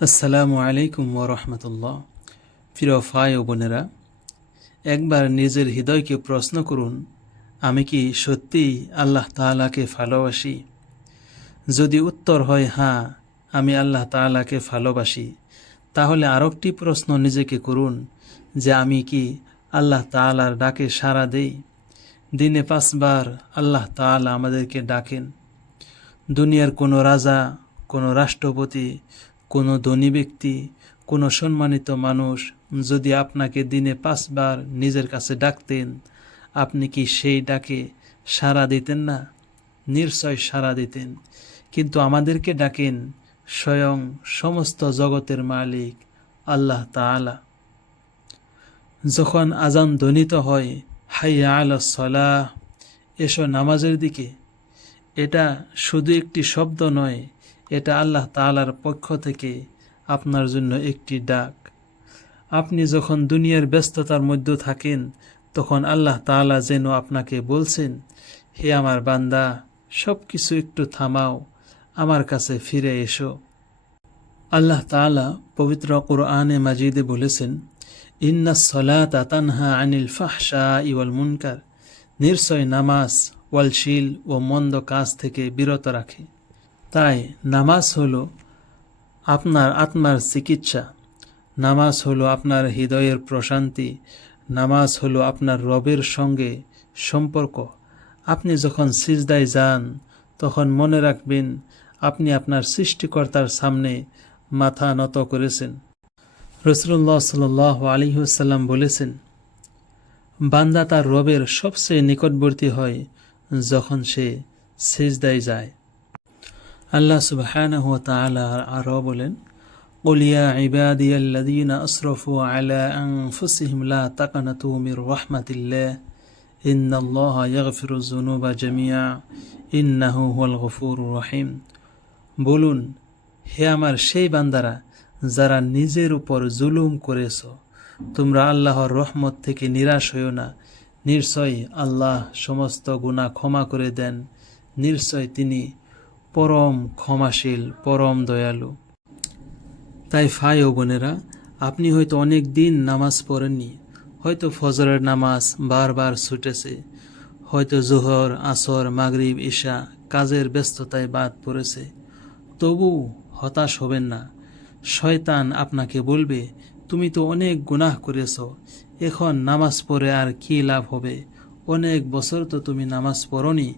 আসসালামু আলাইকুম ওরহমতুল্লাহ। প্রিয় ভাই ও বোনেরা, একবার নিজের হৃদয়কে প্রশ্ন করুন, আমি কি সত্যিই আল্লাহ তাআলাকে ভালোবাসি? যদি উত্তর হয় হ্যাঁ, আমি আল্লাহ তাআলাকে ভালোবাসি, তাহলে আরেকটি প্রশ্ন নিজেকে করুন যে আমি কি আল্লাহ তাআলার ডাকে সাড়া দেই? দিনে 5 বার আল্লাহ তাআলা আমাদেরকে ডাকেন। দুনিয়ার কোনো রাজা, কোনো রাষ্ট্রপতি, কোনো ধনী ব্যক্তি, কোনো সম্মানিত মানুষ যদি আপনাকে দিনে 5 বার নিজের কাছে ডাকতেন, আপনি কি সেই ডাকে সাড়া দিতেন না? নিশ্চয় সাড়া দিতেন। কিন্তু আমাদেরকে ডাকেন স্বয়ং সমস্ত জগতের মালিক আল্লাহ তাআলা। যখন আজান ধ্বনিত হয়, হাইয়া আলাস সালাহ, এসো নামাজের দিকে, এটা শুধু একটি শব্দ নয়, এটা আল্লাহ তাআলার পক্ষ থেকে আপনার জন্য একটি ডাক। আপনি যখন দুনিয়ার ব্যস্ততার মধ্যে থাকেন, তখন আল্লাহ তাআলা যেন আপনাকে বলছেন, হে আমার বান্দা, সব কিছু একটু থামাও, আমার কাছে ফিরে এসো। আল্লাহ তাআলা পবিত্র কুরআনে মাজিদে বলেছেন, ইন্নাস সালাতা তানহা আনিল ফাহশাই ওয়াল মুনকার, নিশ্চয় নামাজ ওয়ালশীল ও মন্দ কাজ থেকে বিরত রাখে। তাই নামাজ হলো আপনার আত্মার চিকিৎসা, নামাজ হলো আপনার হৃদয়ের প্রশান্তি, নামাজ হলো আপনার রবের সঙ্গে সম্পর্ক। আপনি যখন সিজদায় যান, তখন মনে রাখবেন আপনি আপনার সৃষ্টিকর্তার সামনে মাথা নত করেছেন। রাসূলুল্লাহ সাল্লাল্লাহু আলাইহি ওয়াসাল্লাম বলেছেন, বান্দা তার রবের সবচেয়ে নিকটবর্তী হয় যখন সে সিজদায় যায়। আল্লাহ সুবহানাহু ওয়া তাআলা আরও বলেন, قل يا عبادي الذين أسرفوا على أنفسهم لا تقنطوا من رحمة الله إن الله يغفر الذنوب جميعا إنه هو الغفور الرحيم। বলুন, হে আমার সেই বান্দারা যারা নিজের উপর জুলুম করেছ, তোমরা আল্লাহর রহমত থেকে নিরাশ হইও না। নিশ্চয় আল্লাহ সমস্ত গুনাহ ক্ষমা করে দেন। নিশ্চয় তিনি পরম ক্ষমাশীল, পরম দয়ালু। তাই ভাই ও বোনেরা, আপনি হয়তো অনেক দিন নামাজ পড়েননি, হয়তো ফজরের নামাজ বারবার ছুটেছে, হয়তো জোহর, আসর, মাগরিব, ঈশা কাজের ব্যস্ততায় বাদ পড়েছে। তবু হতাশ হবেন না। শয়তান আপনাকে বলবে, তুমি তো অনেক গুনাহ করেছ, এখন নামাজ পড়ে আর কি লাভ হবে? অনেক বছর তো তুমি নামাজ পড়নি,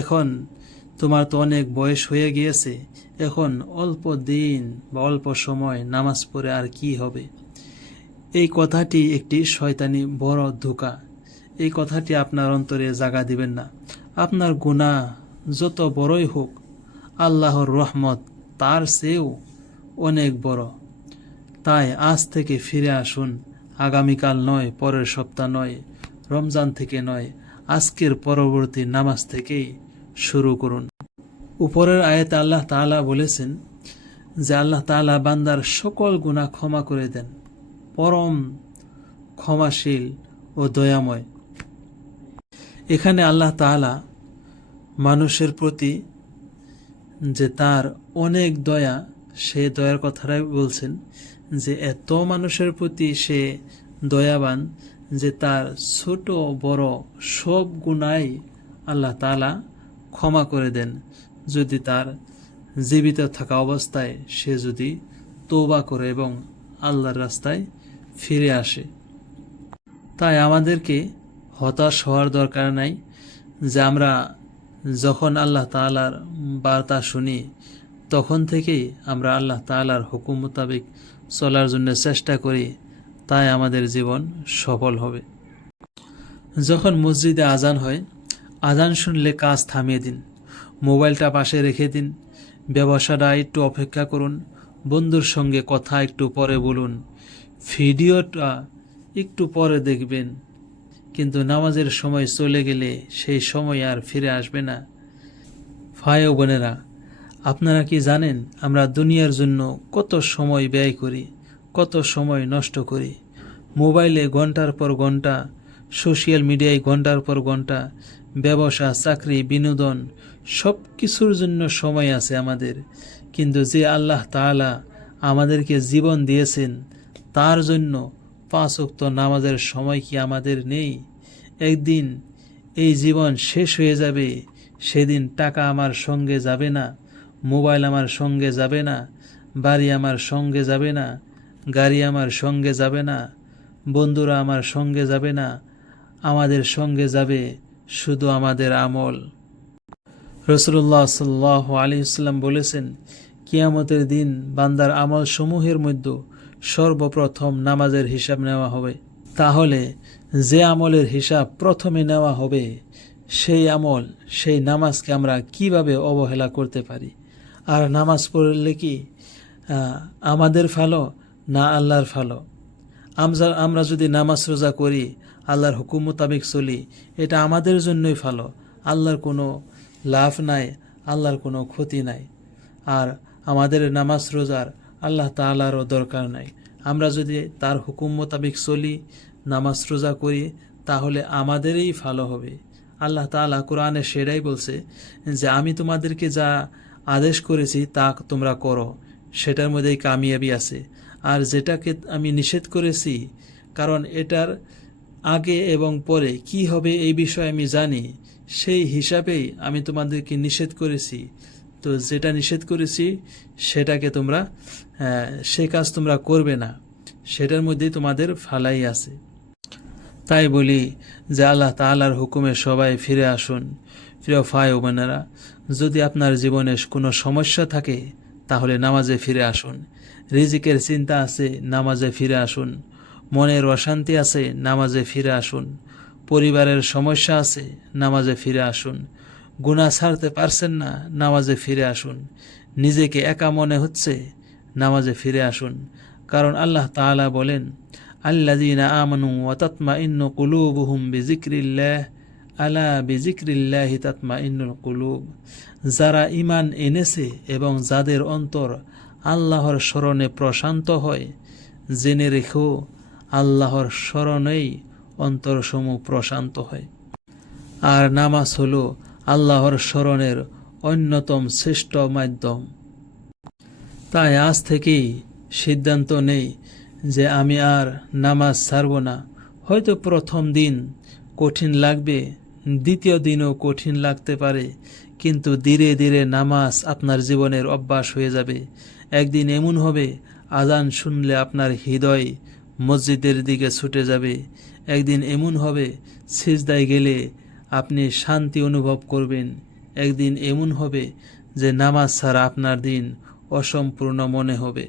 এখন তোমার তো অনেক বয়স হয়ে গিয়েছে, এখন অল্প দিন বা অল্প সময় নামাজ পড়ে আর কি হবে? এই কথাটি একটি শয়তানি বড় ধোঁকা। এই কথাটি আপনার অন্তরে জাগা দিবেন না। আপনার গুনাহ যত বড়ই হোক, আল্লাহর রহমত তার চেয়েও অনেক বড়। তাই আজ থেকে ফিরে আসুন। আগামীকাল নয়, পরের সপ্তাহ নয়, রমজান থেকে নয়, আজকের পরবর্তী নামাজ থেকেই শুরু করুন। উপরের আয়াতে আল্লাহ তাআলা বলেছেন যে আল্লাহ তাআলা বান্দার সকল গুনাহ ক্ষমা করে দেন, পরম ক্ষমাশীল ও দয়াময়। এখানে আল্লাহ তাআলা মানুষের প্রতি যে তার অনেক দয়া, সে দয়ার কথাটাই বলছেন, যে এত মানুষের প্রতি সে দয়াবান যে তার ছোট বড় সব গুনাই আল্লাহ তাআলা ক্ষমা করে দেন, যদি তার জীবিত থাকা অবস্থায় সে যদি তওবা করে এবং আল্লাহর রাস্তায় ফিরে আসে। তাই আমাদেরকে হতাশ হওয়ার দরকার নাই যে আমরা যখন আল্লাহ তাআলার বার্তা শুনি, তখন থেকেই আমরা আল্লাহ তাআলার হুকুম মোতাবেক চলার জন্য চেষ্টা করি, তাই আমাদের জীবন সফল হবে। যখন মসজিদে আজান হয়, আজান শুনলে কাজ থামিয়ে দিন, মোবাইলটা পাশে রেখে দিন, ব্যবসাটা একটু অপেক্ষা করুন, বন্ধুর সঙ্গে কথা একটু পরে বলুন, ভিডিওটা একটু পরে দেখবেন। কিন্তু নামাজের সময় চলে গেলে সেই সময় আর ফিরে আসবে না। ভাই ও বোনেরা, আপনারা কি জানেন আমরা দুনিয়ার জন্য কত সময় ব্যয় করি, কত সময় নষ্ট করি? মোবাইলে ঘন্টার পর ঘন্টা, সোশ্যাল মিডিয়ায় ঘন্টার পর ঘন্টা, ব্যবসা, চাকরি, বিনোদন সব কিছুর জন্য সময় আছে আমাদের। কিন্তু যে আল্লাহ তাআলা আমাদেরকে জীবন দিয়েছেন, তার জন্য 5 ওয়াক্ত নামাজের সময় কি আমাদের নেই? একদিন এই জীবন শেষ হয়ে যাবে, সেদিন টাকা আমার সঙ্গে যাবে না, মোবাইল আমার সঙ্গে যাবে না, বাড়ি আমার সঙ্গে যাবে না, গাড়ি আমার সঙ্গে যাবে না, বন্ধুরা আমার সঙ্গে যাবে না, আমাদের সঙ্গে যাবে শুধু আমাদের আমল। রাসূলুল্লাহ সাল্লাল্লাহু আলাইহি ওয়াসাল্লাম বলেছেন, কিয়ামতের দিন বান্দার আমল সমূহের মধ্যে সর্বপ্রথম নামাজের হিসাব নেওয়া হবে। তাহলে যে আমলের হিসাব প্রথমে নেওয়া হবে, সেই আমল, সেই নামাজকে আমরা কিভাবে অবহেলা করতে পারি? আর নামাজ পড়লে কি আমাদের ভালো না আল্লাহর ভালো? আমরা যদি নামাজ রোজা করি, আল্লাহর হুকুম মোতাবেক চলি, এটা আমাদের জন্যই ভালো, আল্লাহর কোনো লাভ নাই, আল্লাহর কোনো ক্ষতি নাই। আর আমাদের নামাজ রোজার আল্লাহ তাআলারও দরকার নাই। আমরা যদি তার হুকুম মোতাবেক চলি, নামাজ রোজা করি, তাহলে আমাদেরই ভালো হবে। আল্লাহ তাআলা কোরআনে সেটাই বলছে যে আমি তোমাদেরকে যা আদেশ করেছি তা তোমরা করো, সেটার মধ্যেই কামিয়াবি আছে। আর যেটাকে আমি নিষেধ করেছি, কারণ এটার আগে এবং পরে কি হবে এই বিষয়ে আমি জানি, সেই হিসাবেই আমি তোমাদেরকে নিষেধ করেছি। তো যেটা নিষেধ করেছি সেটাকে তোমরা সে কাজ তোমরা করবে না, সেটার মধ্যেই তোমাদের ভালাই আছে। তাই বলি যে আল্লাহ তাআলার হুকুমে সবাই ফিরে আসুন। প্রিয় ভাই ও বোনেরা, যদি আপনার জীবনে কোনো সমস্যা থাকে তাহলে নামাজে ফিরে আসুন। রিজিকের চিন্তা আছে, নামাজে ফিরে আসুন। মনের অশান্তি আছে, নামাজে ফিরে আসুন। পরিবারের সমস্যা আছে, নামাজে ফিরে আসুন। গুনাহ ছাড়তে পারছেন না, নামাজে ফিরে আসুন। নিজেকে একা মনে হচ্ছে, নামাজে ফিরে আসুন। কারণ আল্লাহ তাআলা বলেন, আল্লাযীনা আমানু ওয়া তাতমাইন্নু কুলুবুহুম বিযিকরিল্লাহ আলা বিযিকরিল্লাহি তাতমাইন্নুল কুলুব। যারা ঈমান এনেছে এবং যাদের অন্তর আল্লাহর স্মরণে প্রশান্ত হয়, জেনে রেখো আল্লাহর স্মরণেই অন্তরসমূহ প্রশান্ত হয়। আর নামাজ হলো আল্লাহর স্মরণের অন্যতম শ্রেষ্ঠ মাধ্যম। তাই আজ থেকেই সিদ্ধান্ত নেই যে আমি আর নামাজ ছাড়ব না। হয়তো প্রথম দিন কঠিন লাগবে, দ্বিতীয় দিনও কঠিন লাগতে পারে, কিন্তু ধীরে ধীরে নামাজ আপনার জীবনের অভ্যাস হয়ে যাবে। একদিন এমন হবে, আজান শুনলে আপনার হৃদয় মসজিদের দিকে ছুটে যাবে। একদিন এমন হবে, সিজদায় গেলে আপনি শান্তি অনুভব করবেন। একদিন এমন হবে যে নামাজ ছাড়া আপনার দিন অসম্পূর্ণ মনে হবে।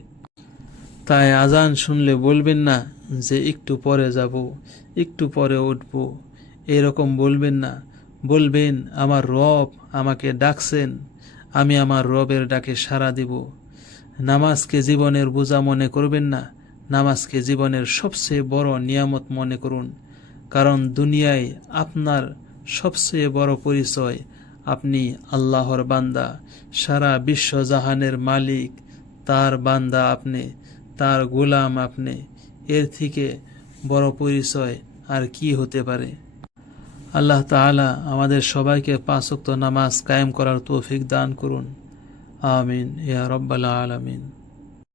তাই আজান শুনলে বলবেন না যে একটু পরে যাব, একটু পরে উঠব, এরকম বলবেন না। বলবেন আমার রব আমাকে ডাকছেন, আমি আমার রবের ডাকে সাড়া দিব। নামাজকে জীবনের বোঝা মনে করবেন না, নামাজকে জীবনের সবচেয়ে বড় নিয়ামত মনে করুন। কারণ দুনিয়ায় আপনার সবচেয়ে বড় পরিচয়, আপনি আল্লাহর বান্দা। সারা বিশ্বজাহানের মালিক তার বান্দা আপনি, তার গোলাম আপনি। এর থেকে বড় পরিচয় আর কি হতে পারে? আল্লাহ তাআলা আমাদের সবাইকে 5 ওয়াক্ত নামাজ কায়েম করার তৌফিক দান করুন। আমিন ইয়া রাব্বাল আলামিন।